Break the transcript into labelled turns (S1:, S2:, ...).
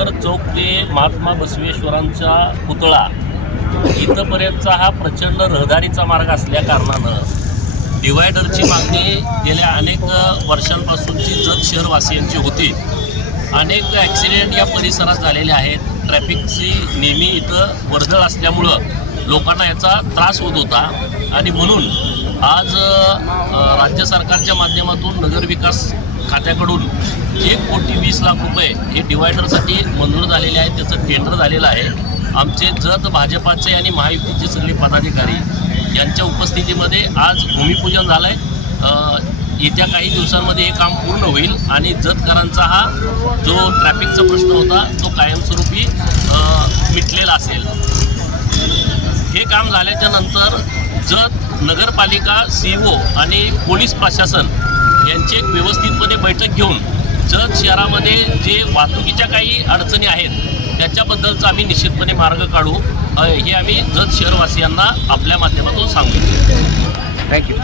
S1: आंबेडकर चौक ते महात्मा बसवेश्वरांचा पुतळा इथंपर्यंतचा हा प्रचंड रहदारीचा मार्ग असल्या कारणानं डिवायडरची मागणी गेल्या अनेक वर्षांपासूनची जत शहरवासियांची होती. अनेक ॲक्सिडेंट या परिसरात झालेले आहेत. ट्रॅफिकची नेहमी इथं वर्दळ असल्यामुळं लोकांना याचा त्रास होत होता. आणि म्हणून आज राज्य सरकारच्या माध्यमातून नगरविकास खात्याकडून एक कोटी वीस लाख रुपये हे डिवायडरसाठी मंजूर झालेले आहे त्याचं टेंडर झालेलं आहे. आमचे जत भाजपाचे आणि महायुतीचे सगळे पदाधिकारी यांच्या उपस्थितीमध्ये आज भूमिपूजन झालं आहे येत्या काही दिवसांमध्ये हे काम पूर्ण होईल आणि जतकरांचा हा जो ट्रॅफिकचा प्रश्न होता तो कायमस्वरूपी मिटलेला असेल. हे काम झाल्याच्यानंतर जत नगरपालिका सी ओ आणि पोलीस प्रशासन यांची एक व्यवस्थितपणे बैठक घेऊन जत शहरामध्ये जे वाहतुकीच्या काही अडचणी आहेत त्याच्याबद्दलचा आम्ही निश्चितपणे मार्ग काढू. हे आम्ही जत शहरवासियांना आपल्या माध्यमातून सांगू.
S2: थँक्यू